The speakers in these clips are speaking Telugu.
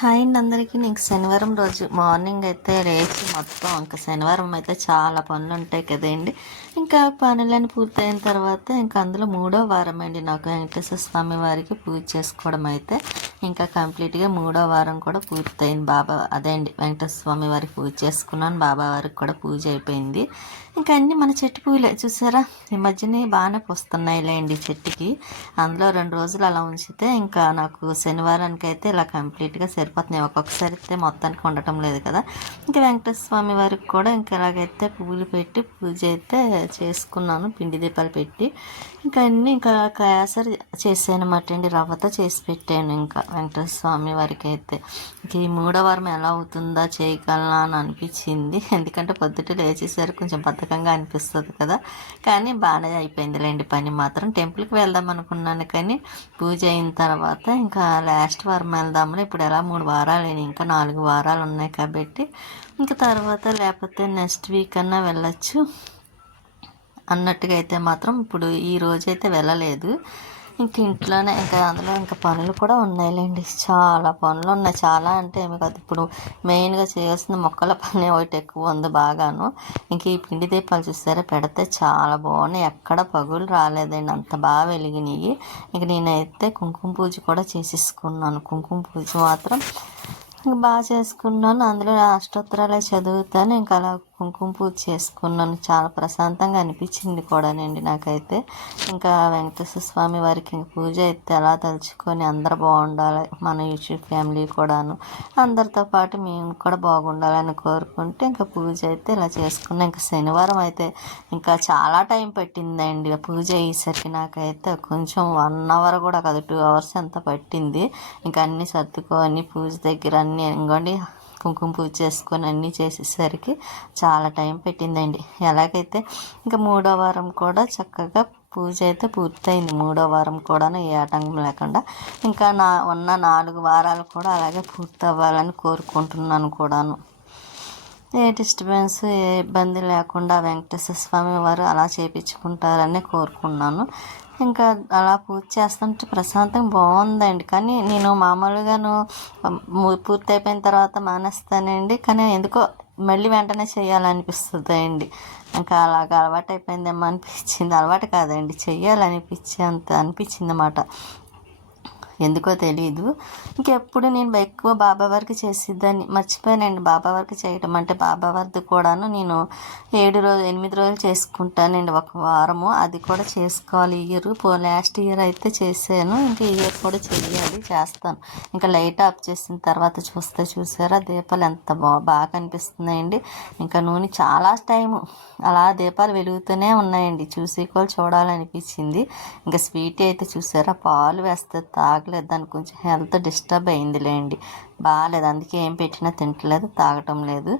హాయ్ అండి అందరికీ. నీకు శనివారం రోజు మార్నింగ్ అయితే లేచి మొత్తం ఇంకా శనివారం అయితే చాలా పనులు ఉంటాయి కదండి. ఇంకా పనులన్నీ పూర్తయిన తర్వాత ఇంకా అందులో 3వ వారం అండి నాకు వెంకటేశ్వర స్వామి వారికి పూజ చేసుకోవడం అయితే ఇంకా కంప్లీట్గా 3వ వారం కూడా పూర్తయింది. అదే అండి వెంకటేశ్వర స్వామి వారికి పూజ చేసుకున్నాను, బాబా వారికి కూడా పూజ అయిపోయింది. ఇంకా అన్నీ మన చెట్టు పూలే చూసారా, ఈ మధ్యనే బాగానే వస్తున్నాయిలేండి చెట్టుకి. అందులో 2 రోజులు అలా ఉంచితే ఇంకా నాకు శనివారానికి అయితే ఇలా కంప్లీట్గా సరిపోతున్నాయి. ఒక్కొక్కసారి అయితే మొత్తానికి ఉండటం లేదు కదా. ఇంకా వెంకటేశ్వర స్వామి వారికి కూడా ఇంకా ఎలాగైతే పువ్వులు పెట్టి పూజ అయితే చేసుకున్నాను, పిండి దీపాలు పెట్టి. ఇంకా అన్నీ ఇంకా కేసరి చేసాను అన్నమాట అండి, రవ్వతో చేసి పెట్టాను. ఇంకా వెంకటేశ్వర స్వామి వారికి అయితే ఇంక ఈ 3వ వారం ఎలా అవుతుందా చేయగలనా అని అనిపించింది. ఎందుకంటే పొద్దుట లేచేసరికి కొంచెం బద్ధకంగా అనిపిస్తుంది కదా. కానీ బాగానే అయిపోయిందిలేండి పని మాత్రం. టెంపుల్కి వెళ్దాం అనుకున్నాను కానీ పూజ అయిన తర్వాత ఇంకా లాస్ట్ వారం వెళ్దామని, ఇప్పుడు ఎలా 3 వారాలు ఇంకా 4 వారాలు ఉన్నాయి కాబట్టి ఇంకా తర్వాత లేకపోతే నెక్స్ట్ వీక్ అన్నా వెళ్ళచ్చు అన్నట్టుగా అయితే మాత్రం ఇప్పుడు ఈ రోజైతే వెళ్ళలేదు. ఇంక ఇంట్లోనే ఇంకా అందులో ఇంకా పనులు కూడా ఉన్నాయిలేండి, చాలా పనులు ఉన్నాయి. చాలా అంటే ఏమి కాదు, ఇప్పుడు మెయిన్గా చేయాల్సిన మొక్కల పని ఒకటి ఎక్కువ ఉంది బాగాను. ఇంక ఈ పిండి దీపాలు చూసారా పెడితే చాలా బాగున్నాయి, ఎక్కడ పగులు రాలేదండి, అంత బాగా వెలిగినాయి. ఇంక నేనైతే కుంకుమ పూజ కూడా చేసేసుకున్నాను. కుంకుమ పూజ మాత్రం ఇంకా బాగా చేసుకున్నాను. అందులో అష్టోత్తరాలే చదువుతాను. ఇంకా అలా కుంకుమ పూజ చేసుకున్నాను. చాలా ప్రశాంతంగా అనిపించింది కూడానండి నాకైతే. ఇంకా వెంకటేశ్వర స్వామి వారికి ఇంక పూజ అయితే ఎలా తలుచుకొని అందరు బాగుండాలి, మన యూట్యూబ్ ఫ్యామిలీ కూడాను అందరితో పాటు మేము కూడా బాగుండాలని కోరుకుంటే ఇంకా పూజ అయితే ఇలా చేసుకున్నాం. ఇంకా శనివారం అయితే ఇంకా చాలా టైం పట్టిందండి పూజ అయ్యేసరికి. నాకైతే కొంచెం 1 అవర్ కూడా కాదు, 2 అవర్స్ ఎంత పట్టింది. ఇంకా అన్నీ సర్దుకొని పూజ దగ్గర అన్నీ ఇంకోండి కుంకుమ పూజ చేసుకొని అన్నీ చేసేసరికి చాలా టైం పెట్టిందండి. ఎలాగైతే ఇంకా 3వ వారం కూడా చక్కగా పూజ అయితే పూర్తయింది. 3వ వారం కూడా ఏ ఆటంకం లేకుండా ఇంకా ఉన్న 4 వారాలు కూడా అలాగే పూర్తి అవ్వాలని కోరుకుంటున్నాను కూడాను. ఏ డిస్టర్బెన్స్ ఏ ఇబ్బంది లేకుండా వెంకటేశ్వర స్వామి వారు అలా చేయించుకుంటారని కోరుకున్నాను. ఇంకా అలా పూజ చేస్తుంటే ప్రశాంతంగా బాగుందండి. కానీ నేను మామూలుగాను పూర్తి అయిపోయిన తర్వాత మానేస్తానండి, కానీ ఎందుకో మళ్ళీ వెంటనే చేయాలనిపిస్తుంది అండి. ఇంకా అలాగ అలవాటు అయిపోయిందేమో అనిపించింది. అలవాటు కాదండి, అంత అనిపించింది అన్నమాట, ఎందుకో తెలీదు. ఇంకెప్పుడు నేను ఎక్కువ బాబా వారికి చేసేదాన్ని, మర్చిపోయానండి బాబా వారికి చేయటం. అంటే బాబా వారిది కూడాను నేను 8 రోజులు చేసుకుంటానండి, ఒక వారము. అది కూడా చేసుకోవాలి లాస్ట్ ఇయర్ అయితే చేశాను, ఇంకా ఈ ఇయర్ కూడా చేస్తాను. ఇంకా లైట్ ఆఫ్ చేసిన తర్వాత చూసారా దీపాలు ఎంత బాగా అనిపిస్తున్నాయండి. ఇంకా నూనె చాలా టైము అలా దీపాలు వెలుగుతూనే ఉన్నాయండి, చూడాలనిపించింది. ఇంకా స్వీట్ అయితే చూసారా పాలు వేస్తే తాగలేదు, దానికి కొంచెం హెల్త్ డిస్టర్బ్ అయిందిలేండి, బాగాలేదు. అందుకే ఏం పెట్టినా తింటలేదు, తాగటం లేదు.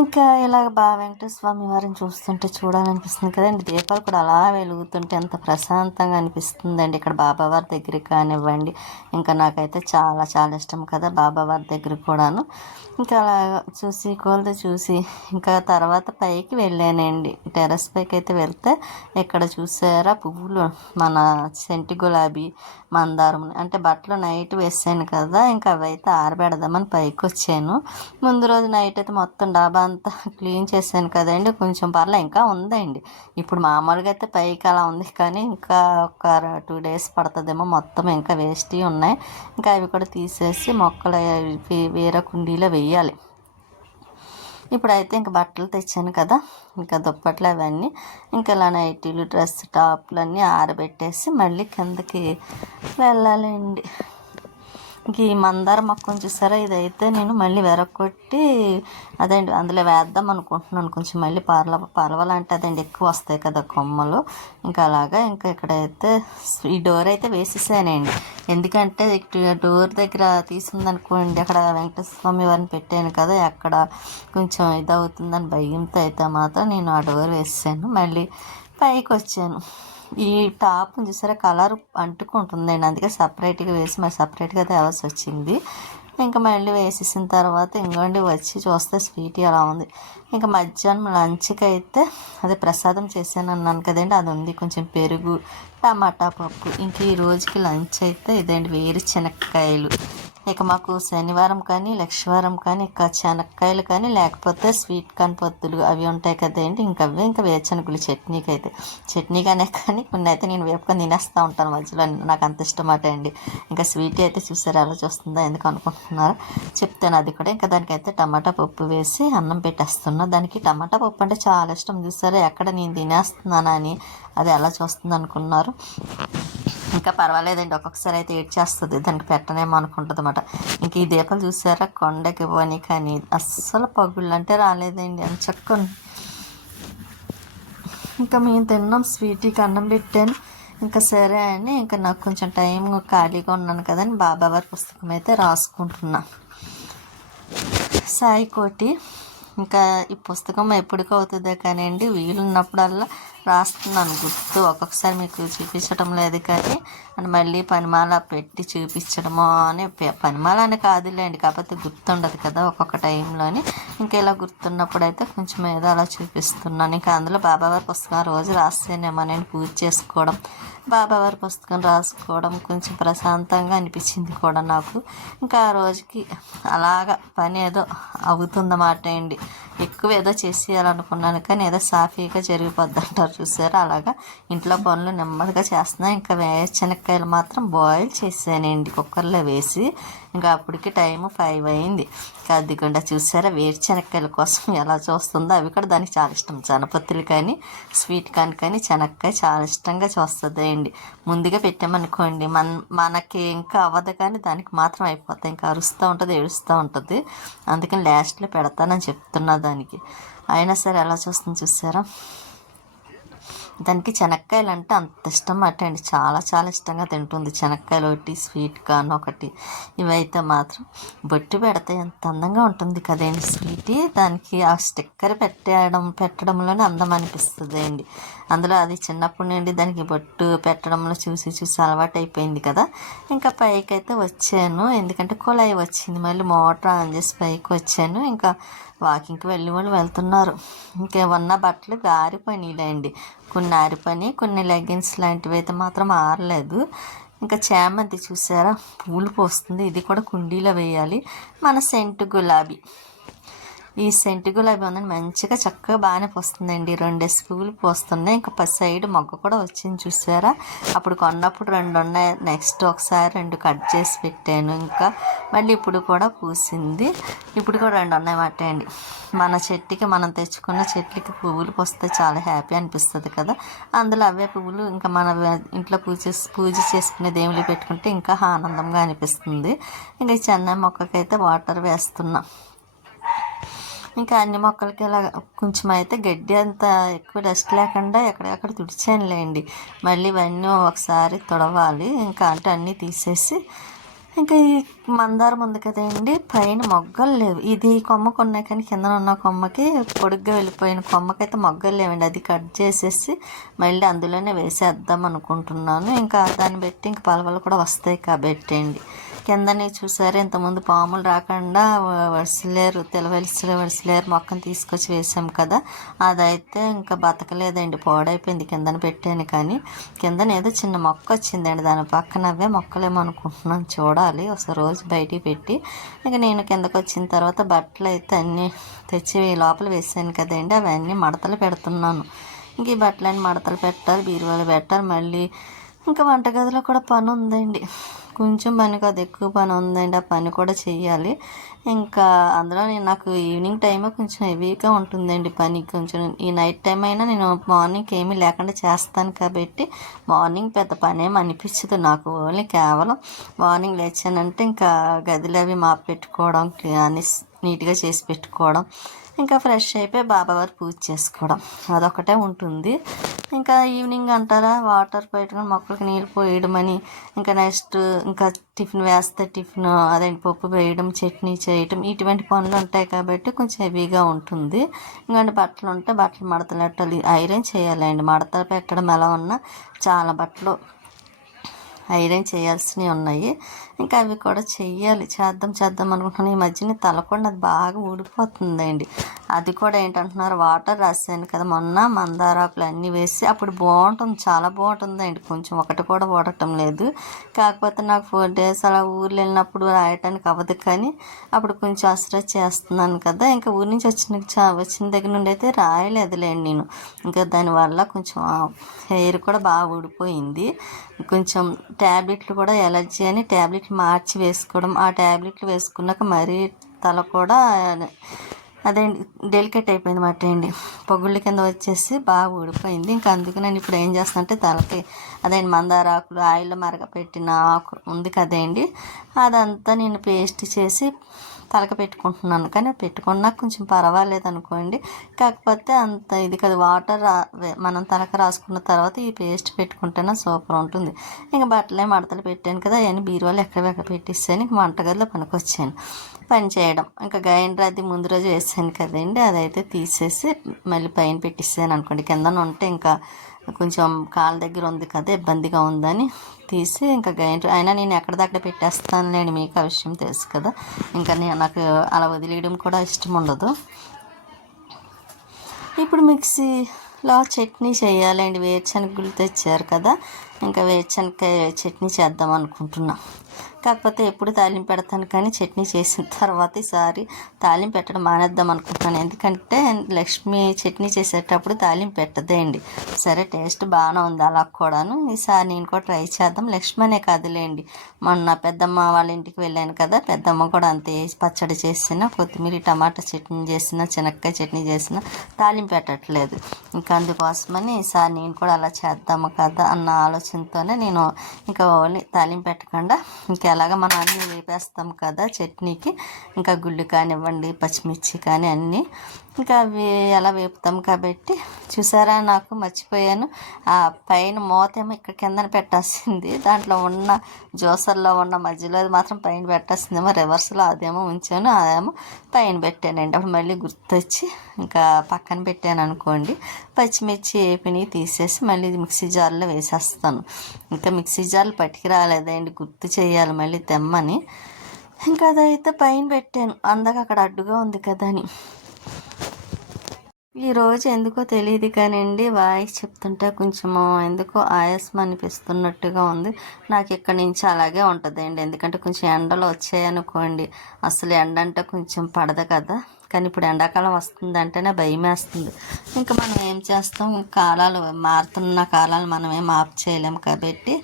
ఇంకా ఇలాగ వెంకటేశ్వర స్వామి వారిని చూస్తుంటే చూడాలనిపిస్తుంది కదండి. దీపాలు కూడా అలా వెలుగుతుంటే ఎంత ప్రశాంతంగా అనిపిస్తుందండి. ఇక్కడ బాబావారి దగ్గరికి కానివ్వండి, ఇంకా నాకైతే చాలా చాలా ఇష్టం కదా బాబావారి దగ్గర కూడాను. ఇంకా అలా చూసి ఇంకా తర్వాత పైకి వెళ్ళానండి, టెర్రస్ పైకి అయితే వెళ్తే ఇక్కడ చూసారా పువ్వులు, మన సెంటి గులాబీ, మందారం, అంటే బట్టలు నైట్ వేసాను కదా, ఇంకా అవి అయితే ఆరబెడదామని పైకి వచ్చాను. ముందు రోజు నైట్ అయితే మొత్తం డాబా అంతా క్లీన్ చేశాను కదండి, కొంచెం ఇంకా ఉందండి. ఇప్పుడు మామూలుగా అయితే పైకి అలా ఉంది, కానీ ఇంకా ఒక 2 డేస్ పడుతుందేమో, మొత్తం ఇంకా వేస్ట్ ఉన్నాయి. ఇంకా అవి కూడా తీసేసి మొక్కలు వేరే కుండీలో వేయాలి. ఇప్పుడైతే ఇంకా బట్టలు తెచ్చాను కదా, ఇంకా దుప్పట్లు అవన్నీ ఇంకా ఇలా నైటీలు, డ్రెస్ టాప్లు అన్నీ ఆరబెట్టేసి మళ్ళీ కిందకి వెళ్ళాలండి. ఇంక ఈ మందార మొక్కను చూసారా, ఇదైతే నేను మళ్ళీ వెరగొట్టి అదండి అందులో వేద్దాం అనుకుంటున్నాను. కొంచెం మళ్ళీ పర్వాలంటే అదండి ఎక్కువ వస్తాయి కదా కొమ్మలు. ఇంకా అలాగా ఇంకా ఇక్కడైతే ఈ డోర్ అయితే వేసేసానండి, ఎందుకంటే డోర్ దగ్గర తీసుకుందనుకోండి, అక్కడ వెంకటేశ్వర స్వామి వారిని పెట్టాను కదా, అక్కడ కొంచెం ఇదవుతుందని భయంతో అయితే మాత్రం నేను ఆ డోర్ వేసాను. మళ్ళీ పైకి వచ్చాను. ఈ టాప్ చూసారా కలర్ అంటుకుంటుందండి, అందుకే సపరేట్గా వేసి మరి సపరేట్గా తేవాల్సి వచ్చింది. ఇంకా మళ్ళీ వేసేసిన తర్వాత ఇంకోండి వచ్చి చూస్తే స్వీట్ అలా ఉంది. ఇంకా మధ్యాహ్నం లంచ్కి అయితే అదే ప్రసాదం చేశాను అన్నాను కదండి, అది ఉంది. కొంచెం పెరుగు, టమాటా పప్పు. ఇంక ఈ రోజుకి లంచ్ అయితే ఇదండి, వేరుశనక్కాయలు ఇక మాకు శనివారం కానీ లక్షవారం కానీ ఇక శనక్కాయలు కానీ లేకపోతే స్వీట్ కార్న్ పొత్తులు అవి ఉంటాయి కదండి, ఇంకా వేరుశనగలు చట్నీగానే కానీ కొన్ని అయితే నేను వేపుకొని తినేస్తూ ఉంటాను మధ్యలో, నాకు అంత ఇష్టమాట అండి. ఇంకా స్వీట్ అయితే చూసారు ఎలా చూస్తుందో ఎందుకు అనుకుంటున్నారో చెప్తాను అది కూడా. ఇంకా దానికైతే టమాటా పప్పు వేసి అన్నం పెట్టేస్తున్నా. దానికి టమాటా పప్పు అంటే చాలా ఇష్టం, చూసారా ఎక్కడ నేను తినేస్తున్నానా అని అది ఎలా చూస్తుంది అనుకున్నారు. ఇంకా పర్వాలేదండి, ఒక్కొక్కసారి అయితే ఏడ్చేస్తుంది, దానికి పెట్టనేమో అనుకుంటుంది అన్నమాట. ఇంక ఈ దీపాలు చూసారా కొండకి పోని కానీ అస్సలు పగుళ్ళు అంటే రాలేదండి, అని చక్కని. ఇంకా మేము తిన్నాం, స్వీట్కి అన్నం పెట్టాను. ఇంకా సరే అని ఇంకా నాకు కొంచెం టైం ఖాళీగా ఉన్నాను కదని బాబావారి పుస్తకం అయితే రాసుకుంటున్నా, సాయి కోటి. ఇంకా ఈ పుస్తకం ఎప్పటికీ అవుతుందో కానీ అండి, వీలున్నప్పుడల్లా రాస్తున్నాను గుర్తు. ఒక్కొక్కసారి మీకు చూపించడం లేదు కానీ అని మళ్ళీ పనిమాల పెట్టి చూపించడమో అని, పనిమాల అని కాదులేండి, కాకపోతే గుర్తుండదు కదా ఒక్కొక్క టైంలోని. ఇంకా ఇలా గుర్తున్నప్పుడు అయితే కొంచెం ఏదో అలా చూపిస్తున్నాను. ఇంకా అందులో బాబావారి పుస్తకం రోజు రాస్తేనేమో నేను పూజ చేసుకోవడం, బాబావారి పుస్తకం రాసుకోవడం కొంచెం ప్రశాంతంగా అనిపించింది కూడా నాకు. ఇంకా ఆ రోజుకి అలాగా పని ఏదో అవుతుందన్నమాట అండి. ఎక్కువ ఏదో చేసేయాలనుకున్నాను కానీ ఏదో సాఫీగా జరిగిపోద్ది అంటారు చూసారా, అలాగా ఇంట్లో పనులు నెమ్మదిగా చేస్తున్నా. ఇంకా వేరుశనక్కాయలు మాత్రం బాయిల్ చేసానండి కుక్కర్లో వేసి. ఇంకా అప్పటికి టైము 5 అయింది. అదికుండా చూసారా వేరుశనక్కాయల కోసం ఎలా చూస్తుందో, అవి కూడా దానికి చాలా ఇష్టం. జనపత్తులు కానీ స్వీట్ కార్న్ కానీ శనక్కాయ చాలా ఇష్టంగా చూస్తుంది అండి. ముందుగా పెట్టామనుకోండి మనకి ఇంకా అవ్వదు కానీ దానికి మాత్రం అయిపోతాయి, ఇంకా అరుస్తూ ఉంటుంది ఏడుస్తూ ఉంటుంది. అందుకని లాస్ట్లో పెడతానని చెప్తున్నా దానికి. అయినా సరే ఎలా చూస్తుంది చూసారా. దానికి శనక్కాయలు అంటే అంత ఇష్టం అండి, చాలా చాలా ఇష్టంగా తింటుంది. శనక్కాయలు ఒకటి, స్వీట్ కార్న్ ఒకటి, ఇవైతే మాత్రం బొట్టు పెడితే ఎంత అందంగా ఉంటుంది కదండి స్వీట్. దానికి ఆ స్టిక్కర్ పెట్టడంలోనే అందం అనిపిస్తుంది అండి. అందులో అది చిన్నప్పటి నుండి దానికి బొట్టు పెట్టడంలో చూసి అలవాటు అయిపోయింది కదా. ఇంకా పైకి అయితే వచ్చాను, ఎందుకంటే కుళాయి వచ్చింది, మళ్ళీ మోటార్ ఆన్ చేసి పైకి వచ్చాను. ఇంకా వాకింగ్కి వెళ్ళి వాళ్ళు వెళ్తున్నారు. ఇంకేమన్నా బట్టలు ఆరిపోయినాయిలేండి, కొన్ని ఆరిపోయినాయి, కొన్ని లెగ్గిన్స్ లాంటివి అయితే మాత్రం ఆరలేదు. ఇంకా చామంతి చూసారా పూలు పోస్తుంది, ఇది కూడా కుండీలో వేయాలి. మన సెంటు గులాబీ, ఈ సెంటు గులాబీ ఉందని మంచిగా చక్కగా బాగానే పోస్తుందండి, 2 పువ్వులు పోస్తున్నాయి. ఇంకా సైడ్ మొగ్గ కూడా వచ్చింది చూసారా, అప్పుడు కొన్నప్పుడు 2 ఉన్నాయి, నెక్స్ట్ ఒకసారి 2 కట్ చేసి పెట్టాను. ఇంకా మళ్ళీ ఇప్పుడు కూడా పూసింది, ఇప్పుడు కూడా 2 ఉన్నాయన్నమాట అండి. మన చెట్టుకి మనం తెచ్చుకున్న చెట్లకి పువ్వులు పోస్తే చాలా హ్యాపీ అనిపిస్తుంది కదా. అందులో అవే పువ్వులు ఇంకా మన ఇంట్లో పూజ చేసుకునే దేవుళ్ళు పెట్టుకుంటే ఇంకా ఆనందంగా అనిపిస్తుంది. ఇంకా ఈ చెన్నై మొక్కకైతే వాటర్ వేస్తున్నా. ఇంకా అన్ని మొక్కలకి ఇలా కొంచెం అయితే గడ్డి అంత ఎక్కువ డస్ట్ లేకుండా ఎక్కడెక్కడ తుడిచానులేండి. మళ్ళీ ఇవన్నీ ఒకసారి తుడవాలి. ఇంకా అంటే అన్నీ తీసేసి, ఇంకా ఈ మందారం ఉంది కదండి పైన మొగ్గలు లేవు. ఇది కొమ్మకు ఉన్నాయి కానీ కింద ఉన్న కొమ్మకి పొడుగ్గా వెళ్ళిపోయిన కొమ్మకైతే మొగ్గలు లేవండి. అది కట్ చేసేసి మళ్ళీ అందులోనే వేసేద్దాం అనుకుంటున్నాను. ఇంకా దాన్ని పెట్టి ఇంకా పలవలు కూడా వస్తాయి కాబట్టి అండి. కిందని చూసారు ఇంతకుముందు పాములు రాకుండా వరిసలేరు మొక్కను తీసుకొచ్చి వేసాం కదా, అదైతే ఇంకా బతకలేదండి, పాడైపోయింది. కిందన పెట్టాను కానీ కిందన ఏదో చిన్న మొక్క వచ్చిందండి, దాని పక్కన అవే మొక్కలేమో అనుకుంటున్నాను, చూడాలి ఒకసారి రోజు బయటికి పెట్టి. ఇక నేను కిందకు వచ్చిన తర్వాత బట్టలు అయితే అన్నీ తెచ్చి లోపల వేసాను కదండి, అవన్నీ మడతలు పెడుతున్నాను. ఇంక ఈ బట్టలన్నీ మడతలు పెట్టాలి, బీరువాలు పెట్టాలి. మళ్ళీ ఇంకా వంటగదిలో కూడా పని ఉందండి, కొంచెం పని కాదు ఎక్కువ పని ఉందండి, ఆ పని కూడా చెయ్యాలి. ఇంకా అందులో నాకు ఈవినింగ్ టైమే కొంచెం హెవీగా ఉంటుందండి పని. కొంచెం ఈ నైట్ టైం అయినా నేను మార్నింగ్ ఏమీ లేకుండా చేస్తాను కాబట్టి మార్నింగ్ పెద్ద పని ఏమి అనిపించదు నాకు. ఓన్లీ కేవలం మార్నింగ్ లేచానంటే ఇంకా గదిలో అవి మాపు పెట్టుకోవడం, అన్ని నీట్గా చేసి పెట్టుకోవడం, ఇంకా ఫ్రెష్ అయిపోయి బాబావారి పూజ చేసుకోవడం, అదొకటే ఉంటుంది. ఇంకా ఈవినింగ్ అంటారా వాటర్ పెట్టుకుని మొక్కలకి నీళ్ళు పోయడమని, ఇంకా నెక్స్ట్ ఇంకా టిఫిన్ వేస్తే టిఫిన్ అదేంటి పప్పు వేయడం, చట్నీ చేయడం, ఇటువంటి పనులు ఉంటాయి కాబట్టి కొంచెం హెవీగా ఉంటుంది. ఇంకంటే బట్టలు ఉంటే బట్టలు మడతలు పెట్టాలి, ఐరన్ చేయాలండి. మడతలు పెట్టడం ఎలా ఉన్నా చాలా బట్టలు ఐరన్ చేయాల్సినవి ఉన్నాయి. ఇంకా అవి కూడా చెయ్యాలి, చేద్దాం అనుకుంటున్నాను. ఈ మధ్యన తలకొండ అది బాగా ఊడిపోతుందండి. అది కూడా ఏంటంటున్నారు, వాటర్ రాసాను కదా మొన్న, మందారాకులు అన్నీ వేసి అప్పుడు బాగుంటుంది, చాలా బాగుంటుందండి. కొంచెం ఒకటి కూడా ఓడటం లేదు. కాకపోతే నాకు 4 days అలా ఊర్లు వెళ్ళినప్పుడు రాయటానికి అవ్వదు, కానీ అప్పుడు కొంచెం అసలు చేస్తున్నాను కదా. ఇంకా ఊరి నుంచి వచ్చిన దగ్గర నుండి అయితే రాయలేదులేండి నేను. ఇంకా దానివల్ల కొంచెం హెయిర్ కూడా బాగా ఊడిపోయింది. కొంచెం ట్యాబ్లెట్లు కూడా ఎలర్జీ అని ట్యాబ్లెట్లు మార్చి వేసుకోవడం, ఆ ట్యాబ్లెట్లు వేసుకున్నాక మరీ తల కూడా అదే డెలికేట్ అయిపోయింది మాట అండి. పొగుళ్ళ కింద వచ్చేసి బాగా ఊడిపోయింది. ఇంకా అందుకు నేను ఇప్పుడు ఏం చేస్తాను అంటే తలకి అదేండి మందారాకులు ఆయిల్ మరగపెట్టిన ఆకు ఉంది కదండి, అదంతా నేను పేస్ట్ చేసి తలక పెట్టుకుంటున్నాను. కానీ పెట్టుకున్నా కొంచెం పర్వాలేదు అనుకోండి. కాకపోతే అంత ఇది కదా, వాటర్ మనం తలక రాసుకున్న తర్వాత ఈ పేస్ట్ పెట్టుకుంటేనే సూపర్ ఉంటుంది. ఇంకా బట్టలే మడతలు పెట్టాను కదా, అవన్నీ బీరువాళ్ళు ఎక్కడ పెట్టిస్తాను. ఇంక వంటగదిలో పనికొచ్చాను పని చేయడం. ఇంకా గ్రైండర్ అది ముందు రోజు వేసాను కదండి, అదైతే తీసేసి మళ్ళీ పైన పెట్టిస్తాను అనుకోండి. కింద ఉంటే ఇంకా కొంచెం కాళ్ళ దగ్గర ఉంది కదా, ఇబ్బందిగా ఉందని తీసి ఇంకా గ్రైండర్ అయినా నేను ఎక్కడిదక్కడ పెట్టేస్తానులేండి, మీకు ఆ విషయం తెలుసు కదా. ఇంకా నాకు అలా వదిలేయడం కూడా ఇష్టం ఉండదు. ఇప్పుడు మిక్సీలో చట్నీ చేయాలండి. వేరుశనగలు తెచ్చారు కదా, ఇంకా వేరుశనగకాయ చట్నీ చేద్దాం అనుకుంటున్నా. కాకపోతే ఎప్పుడు తాలింపు పెడతాను, కానీ చట్నీ చేసిన తర్వాత ఈసారి తాలింపు పెట్టడం మానేద్దాం అనుకుంటున్నాను. ఎందుకంటే లక్ష్మి చట్నీ చేసేటప్పుడు తాలింపు పెట్టదేండి. సరే టేస్ట్ బాగానే ఉంది అలా కూడాను. ఈసారి నేను కూడా ట్రై చేద్దాం. లక్ష్మి అనే కాదులేండి, మొన్న పెద్దమ్మ వాళ్ళ ఇంటికి వెళ్ళాను కదా, పెద్దమ్మ కూడా అంతే పచ్చడి చేసిన, కొత్తిమీర టమాటా చట్నీ చేసిన, శనక్కాయ చట్నీ చేసిన, తాలింపు పెట్టట్లేదు. ఇంకా అందుకోసమని ఈసారి నేను కూడా అలా చేద్దాము కదా అన్న ఆలోచనతోనే నేను ఇంకా ఓన్లీ తాలింపు పెట్టకుండా ఇంకా ఎలాగ మనం అన్నీ వేపేస్తాం కదా చట్నీకి, ఇంకా గుళ్ళు కానివ్వండి, పచ్చిమిర్చి కానీ అన్నీ ఇంకా అవి ఎలా వేపుతాం కాబట్టి. చూసారా, నాకు మర్చిపోయాను, ఆ పైన మూత ఏమో ఇక్కడ కిందన పెట్టాల్సింది, దాంట్లో ఉన్న జ్యూసర్లో ఉన్న మధ్యలో మాత్రం పైన పెట్టాల్సిందేమో రివర్స్లో, అదేమో ఉంచాను, అదేమో పైన పెట్టానండి. అప్పుడు మళ్ళీ గుర్తొచ్చి ఇంకా పక్కన పెట్టాను అనుకోండి. పచ్చిమిర్చి వేపిని తీసేసి మళ్ళీ మిక్సీ జార్లో వేసేస్తాను. ఇంకా మిక్సీ జార్లు పట్టుకు రాలేదండి, గుర్తు చేయాలి మళ్ళీ తెమ్మని. ఇంకా అదైతే పైన పెట్టాను, అందాక అక్కడ అడ్డుగా ఉంది కదా అని. ఈరోజు ఎందుకో తెలియదు కానివ్వండి, వాయిస్ చెప్తుంటే కొంచెము ఎందుకో ఆయాసం అనిపిస్తున్నట్టుగా ఉంది. నాకు ఇక్కడి నుంచి అలాగే ఉంటుందండి, ఎందుకంటే కొంచెం ఎండలు వచ్చాయనుకోండి, అసలు ఎండ అంటే కొంచెం పడదు కదా. కానీ ఇప్పుడు ఎండాకాలం వస్తుందంటేనే భయం వేస్తుంది. ఇంకా మనం ఏం చేస్తాం, కాలాలు మారుతున్న కాలాలు మనం ఏం ఆఫ్ చేయలేము కాబట్టి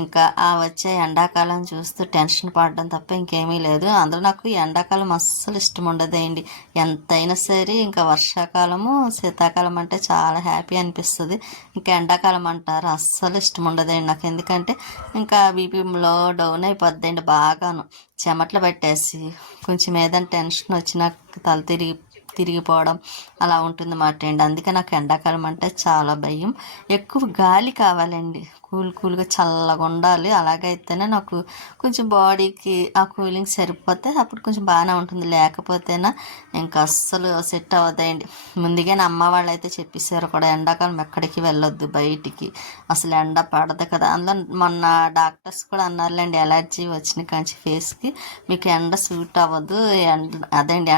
ఇంకా ఆ వచ్చే ఎండాకాలం చూస్తూ టెన్షన్ పడడం తప్ప ఇంకేమీ లేదు. అందులో నాకు ఎండాకాలం అస్సలు ఇష్టం ఉండదండి. ఎంతైనా సరే ఇంకా వర్షాకాలము శీతాకాలం అంటే చాలా హ్యాపీ అనిపిస్తుంది. ఇంకా ఎండాకాలం అంటారు అస్సలు ఇష్టం ఉండదండి నాకు. ఎందుకంటే ఇంకా బీపీలో డౌన్ అయిపోద్దండి బాగాను, చెమటలు పెట్టేసి కొంచెం ఏదైనా టెన్షన్ వచ్చినా తల తిరిగిపోవడం అలా ఉంటుంది మాట అండి. అందుకే నాకు ఎండాకాలం అంటే చాలా భయం. ఎక్కువ గాలి కావాలండి, కూల్గా చల్లగా ఉండాలి. అలాగైతేనే నాకు కొంచెం బాడీకి ఆ కూలింగ్ సరిపోతే అప్పుడు కొంచెం బాగానే ఉంటుంది. లేకపోతేనా ఇంకా అస్సలు సెట్ అవ్వదండి. ముందుగా నా అమ్మ వాళ్ళు అయితే చెప్పేశారు కూడా, ఎండాకాలం ఎక్కడికి వెళ్ళొద్దు బయటికి, అసలు ఎండ పడదు కదా. అందులో మొన్న డాక్టర్స్ కూడా అన్నారులేండి, ఎలర్జీ వచ్చిన కాంచి ఫేస్కి మీకు ఎండ సూట్ అవ్వదు, అదేండి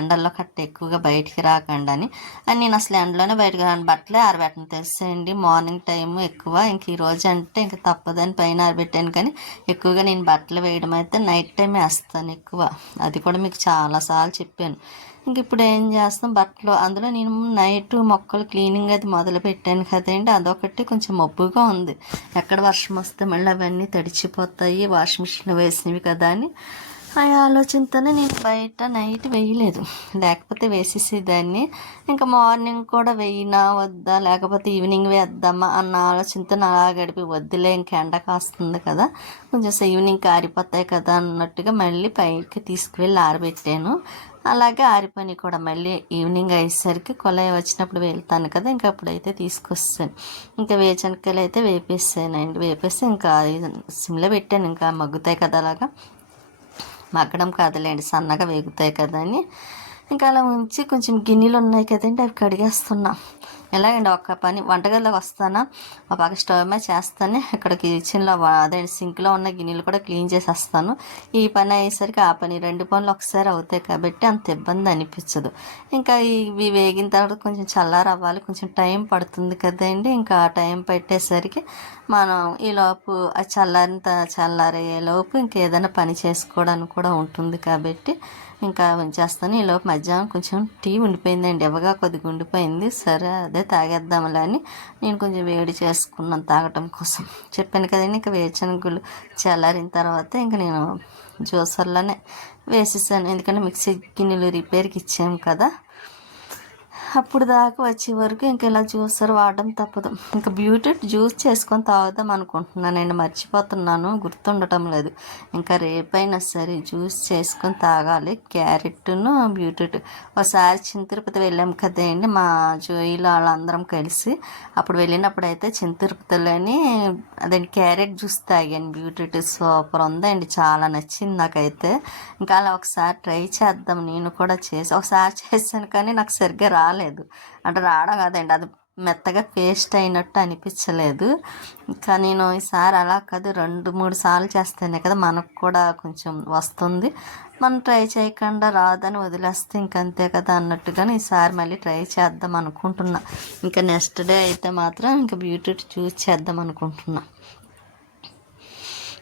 ఎండల్లో కట్ట ఎక్కువగా బయటికి రాకండి అని. నేను అసలు ఎండలోనే బయటకు రాను, బట్టలే ఆరబెట్టను తెలుసండి. మార్నింగ్ టైము ఎక్కువ, ఇంక ఈరోజు అంటే ఇంక తప్పదని పైన ఆరబెట్టాను. కానీ ఎక్కువగా నేను బట్టలు వేయడం అయితే నైట్ టైం వేస్తాను ఎక్కువ, అది కూడా మీకు చాలాసార్లు చెప్పాను. ఇంక ఇప్పుడు ఏం చేస్తాం, బట్టలు అందులో నేను నైట్ మొక్కలు క్లీనింగ్ అది మొదలు పెట్టాను కదండి, అదొకటి కొంచెం మబ్బుగా ఉంది. ఎక్కడ వర్షం వస్తే మళ్ళీ అవన్నీ తడిచిపోతాయి, వాషింగ్ మిషన్లో వేసినవి కదా అని ఆ ఆలోచనతోనే నేను బయట నైట్ వేయలేదు, లేకపోతే వేసేసేదాన్ని. ఇంకా మార్నింగ్ కూడా వేయినా వద్దా, లేకపోతే ఈవినింగ్ వేద్దామా అన్న ఆలోచనతో అలా గడిపి వద్దులే ఇంక ఎండ కాస్తుంది కదా, కొంచెం ఈవినింగ్ ఆరిపోతాయి కదా అన్నట్టుగా మళ్ళీ పైకి తీసుకువెళ్ళి ఆరబెట్టాను. అలాగే ఆరిపోయి కూడా మళ్ళీ ఈవినింగ్ అయ్యేసరికి కొలాయి వచ్చినప్పుడు వెళ్తాను కదా, ఇంకా అప్పుడైతే తీసుకొస్తాను. ఇంకా వేరుశనగకాయలు అయితే వేపేసానండి, వేపేసి ఇంకా సిమ్లో పెట్టాను, ఇంకా మగ్గుతాయి కదా, అలాగా మగ్గడం కాదులేండి సన్నగా వేగుతాయి కదా అని. ఇంకా అలా ఉంచి కొంచెం గిన్నెలు ఉన్నాయి కదండి, అవి కడిగేస్తున్నా. ఎలాగండి ఒక్క పని వంటగదిలోకి వస్తానా ఒక పక్క స్టవ్ మీద చేస్తానే ఇక్కడ కిచెన్లో అదే సింక్లో ఉన్న గిన్నెలు కూడా క్లీన్ చేసేస్తాను. ఈ పని అయ్యేసరికి ఆ పని 2 పనులు ఒకసారి అవుతాయి కాబట్టి అంత ఇబ్బంది అనిపించదు. ఇంకా ఇవి వేగిన తర్వాత కొంచెం చల్లారవ్వాలి, కొంచెం టైం పడుతుంది కదండి. ఇంకా ఆ టైం పెట్టేసరికి మనం ఈలోపు ఆ చల్లారేలోపు ఇంకేదైనా పని చేసుకోవడానికి కూడా ఉంటుంది కాబట్టి ఇంకా ఉంచేస్తాను. ఈలోపు మధ్యాహ్నం కొంచెం టీ ఉండిపోయిందండి, ఇవ్వగా కొద్దిగా ఉండిపోయింది. సరే అదే తాగేద్దాంలే అని నేను కొంచెం వేడి చేసుకున్నాను తాగటం కోసం. చెప్పాను కదండి, ఇంకా వేరుశనగలు చల్లారిన తర్వాత ఇంకా నేను జ్యూసర్లోనే వేసేసాను. ఎందుకంటే మిక్సీ గిన్నెలు రిపేర్కి ఇచ్చాము కదా, అప్పుడు దాకా వచ్చే వరకు ఇంకా ఇలా జ్యూసర్ వాడడం తప్పదు. ఇంకా బీట్రూట్ జ్యూస్ చేసుకొని తాగుదాం అనుకుంటున్నానండి, మర్చిపోతున్నాను, గుర్తుండటం లేదు. ఇంకా రేపైనా సరే జ్యూస్ చేసుకొని తాగాలి. క్యారెట్ను బీట్రూట్ ఒకసారి తిరుపతి వెళ్ళాం కదండి మా జోయిలో వాళ్ళందరం కలిసి. అప్పుడు వెళ్ళినప్పుడు అయితే తిరుపతిలోని అదే క్యారెట్ జ్యూస్ తాగాను. బీట్రూట్ సూపర్ ఉందండి, చాలా నచ్చింది నాకైతే. ఇంకా అలా ఒకసారి ట్రై చేద్దాం, నేను కూడా ఒకసారి చేశాను కానీ నాకు సరిగ్గా రాలేదు. అంటే రావడం కాదండి, అది మెత్తగా పేస్ట్ అయినట్టు అనిపించలేదు. ఇంకా నేను ఈసారి అలా కాదు 2-3 సార్లు చేస్తేనే కదా మనకు కూడా కొంచెం వస్తుంది. మనం ట్రై చేయకుండా రాదని వదిలేస్తే ఇంకంతే కదా అన్నట్టుగానే ఈసారి మళ్ళీ ట్రై చేద్దాం అనుకుంటున్నా. ఇంకా నెక్స్ట్ డే అయితే మాత్రం ఇంకా బీట్రూట్ జ్యూస్ చేద్దాం అనుకుంటున్నా.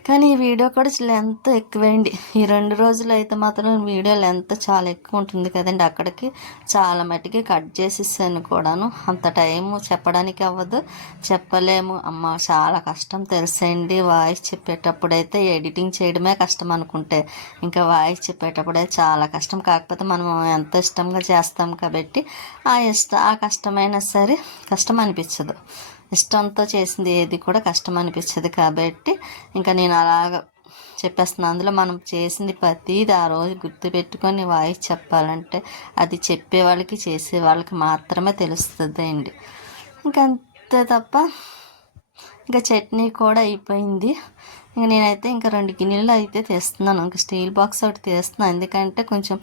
కానీ ఈ వీడియో కూడా లెంత్ ఎక్కువండి. ఈ 2 రోజులు అయితే మాత్రం వీడియో లెంత్ చాలా ఎక్కువ ఉంటుంది కదండి. అక్కడికి చాలా మటుకి కట్ చేసేసాను కూడాను. అంత టైము చెప్పడానికి అవ్వదు, చెప్పలేము. అమ్మ చాలా కష్టం తెలుసండి. వాయిస్ చెప్పేటప్పుడైతే ఎడిటింగ్ చేయడమే కష్టం అనుకుంటే, ఇంకా వాయిస్ చెప్పేటప్పుడైతే చాలా కష్టం. కాకపోతే మనం ఎంత ఇష్టంగా చేస్తాం కాబట్టి ఆ కష్టమైనా సరే కష్టం అనిపించదు. ఇష్టంతో చేసింది ఏది కూడా కష్టం అనిపించదు కాబట్టి ఇంకా నేను అలాగ చెప్పేస్తున్నాను. అందులో మనం చేసింది ప్రతిదీ ఆ రోజు గుర్తుపెట్టుకొని వాయిస్ చెప్పాలంటే అది చెప్పే వాళ్ళకి చేసే వాళ్ళకి మాత్రమే తెలుస్తుంది అండి. ఇంకా అంతే తప్ప. ఇంకా చట్నీ కూడా అయిపోయింది. ఇంక నేనైతే ఇంకా 2 గిన్నెలు అయితే తీస్తున్నాను. ఇంకా స్టీల్ బాక్స్ ఒకటి తీస్తున్నాను, ఎందుకంటే కొంచెం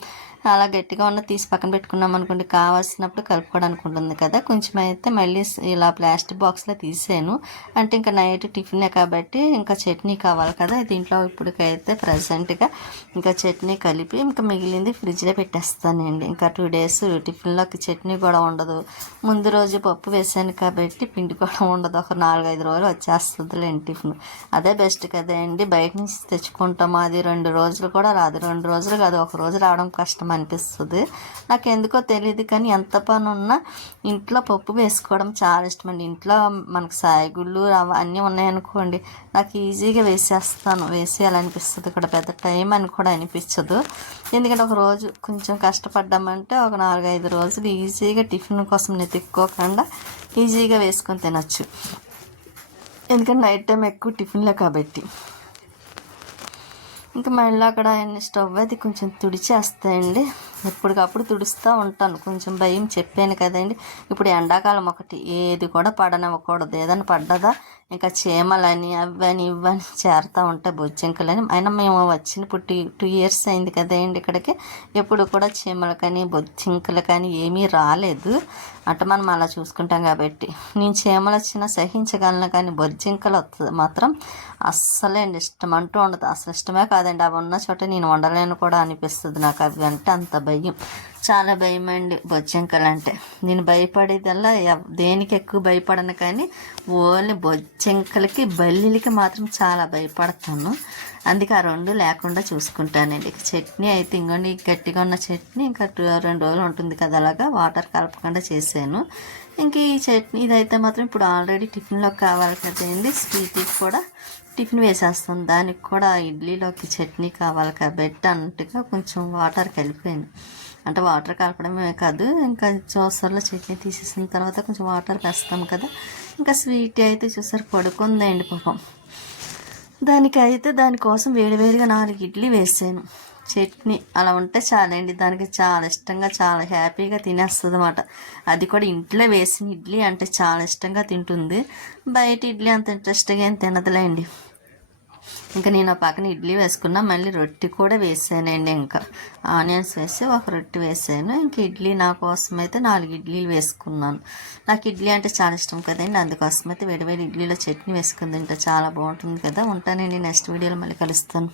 అలా గట్టిగా ఉన్న తీసి పక్కన పెట్టుకున్నాం అనుకోండి, కావాల్సినప్పుడు కలుపుకోవడానికి ఉంటుంది కదా. కొంచెం అయితే మళ్ళీ ఇలా ప్లాస్టిక్ బాక్స్లో తీసాను, అంటే ఇంకా నైట్ టిఫినే కాబట్టి ఇంకా చట్నీ కావాలి కదా. దీంట్లో ఇప్పటికైతే ప్రజెంట్గా ఇంకా చట్నీ కలిపి ఇంకా మిగిలింది ఫ్రిడ్జ్లో పెట్టేస్తానండి. ఇంకా 2 డేస్ టిఫిన్లోకి చట్నీ కూడా ఉండదు. ముందు రోజు పప్పు వేసాను కాబట్టి పిండి కూడా ఉండదు. ఒక 4-5 రోజులు వచ్చేస్తుందిలేండి టిఫిన్. అదే బెస్ట్ కదండి. బయట నుంచి తెచ్చుకుంటాము, అది 2 రోజులు కూడా రాదు. 2 రోజులు కాదు, ఒక రోజు రావడం కష్టం అనిపిస్తుంది. నాకు ఎందుకో తెలియదు కానీ ఎంత పని ఉన్నా ఇంట్లో పప్పు వేసుకోవడం చాలా ఇష్టం అండి. ఇంట్లో మనకు సాయగుళ్ళు అన్నీ ఉన్నాయనుకోండి, నాకు ఈజీగా వేసేయాలనిపిస్తుంది. ఇక్కడ పెద్ద టైం అని కూడా అనిపించదు. ఎందుకంటే ఒక రోజు కొంచెం కష్టపడ్డామంటే ఒక 4-5 రోజులు ఈజీగా టిఫిన్ కోసం నెతుక్కోకుండా ఈజీగా వేసుకొని తినచ్చు. ఎందుకంటే నైట్ టైం ఎక్కువ టిఫిన్లే కాబట్టి. ఇంకా మళ్ళీ అక్కడ స్టవ్ అది కొంచెం తుడిచేస్తాయండి, ఎప్పటికప్పుడు తుడుస్తూ ఉంటాను. కొంచెం భయం, చెప్పాను కదండి. ఇప్పుడు ఎండాకాలం ఒకటి ఏది కూడా పడనివ్వకూడదు. ఏదైనా పడ్డదా ఇంకా చీమలని అవని ఇవని చేరుతూ ఉంటాయి, బొజ్జింకలని. అయినా మేము వచ్చిన ఇప్పుడు 2 years అయింది కదండి ఇక్కడికి, ఎప్పుడు కూడా చీమలు కానీ బొజ్జింకలు కానీ ఏమీ రాలేదు. అంటే మనం అలా చూసుకుంటాం కాబట్టి. నేను చీమలు వచ్చినా సహించగలను కానీ బొజ్జింకలు మాత్రం అస్సలే ఇష్టం అంటూ ఉండదు. అసలు ఇష్టమే కాదండి, అవి ఉన్న చోట నేను ఉండలేను కూడా అనిపిస్తుంది నాకు. అవి అంటే అంత భయం, చాలా భయం అండి బొజ్జింకలు అంటే. నేను భయపడేదల్లా దేనికి ఎక్కువ భయపడను కానీ ఓన్లీ బొజ్జింకలకి బల్లిలకి మాత్రం చాలా భయపడతాను. అందుకే ఆ 2 లేకుండా చూసుకుంటానండి. చట్నీ అయితే ఇంకోండి గట్టిగా ఉన్న చట్నీ ఇంకా 2 రోజులు ఉంటుంది కదా, అలాగా వాటర్ కలపకుండా చేశాను. ఇంక ఈ చట్నీ ఇదైతే మాత్రం ఇప్పుడు ఆల్రెడీ టిఫిన్లోకి కావాలి కదండి, స్వీట్కి కూడా టిఫిన్ వేసేస్తాను. దానికి కూడా ఇడ్లీలోకి చట్నీ కావాలి కాబట్టి అన్నట్టుగా కొంచెం వాటర్ కలిపాను. అంటే వాటర్ కలపడమే కాదు, ఇంకా జ్యూసర్లో చట్నీ తీసేసిన తర్వాత కొంచెం వాటర్ వేస్తాం కదా. ఇంకా స్వీట్ అయితే చూసారు పడుకుందండి పాపం. దానికోసం వేడివేడిగా 4 ఇడ్లీ వేసాను. చట్నీ అలా ఉంటే చాలండి, దానికి చాలా ఇష్టంగా చాలా హ్యాపీగా తినేస్తుంది అన్నమాట. అది కూడా ఇంట్లో వేసిన ఇడ్లీ అంటే చాలా ఇష్టంగా తింటుంది. బయట ఇడ్లీ అంత ఇంట్రెస్ట్గా ఏం తినదులేండి. ఇంకా నేను ఆ పక్కన ఇడ్లీ వేసుకున్నా, మళ్ళీ రొట్టె కూడా వేసానండి. ఇంకా ఆనియన్స్ వేసి ఒక రొట్టె వేసాను. ఇంక ఇడ్లీ నా కోసం అయితే 4 ఇడ్లీలు వేసుకున్నాను. నాకు ఇడ్లీ అంటే చాలా ఇష్టం కదండి, అందుకోసం అయితే వేడివేడి ఇడ్లీలో చట్నీ వేసుకుని తింటే చాలా బాగుంటుంది కదా. ఉంటానండి, నెక్స్ట్ వీడియోలో మళ్ళీ కలుస్తాను.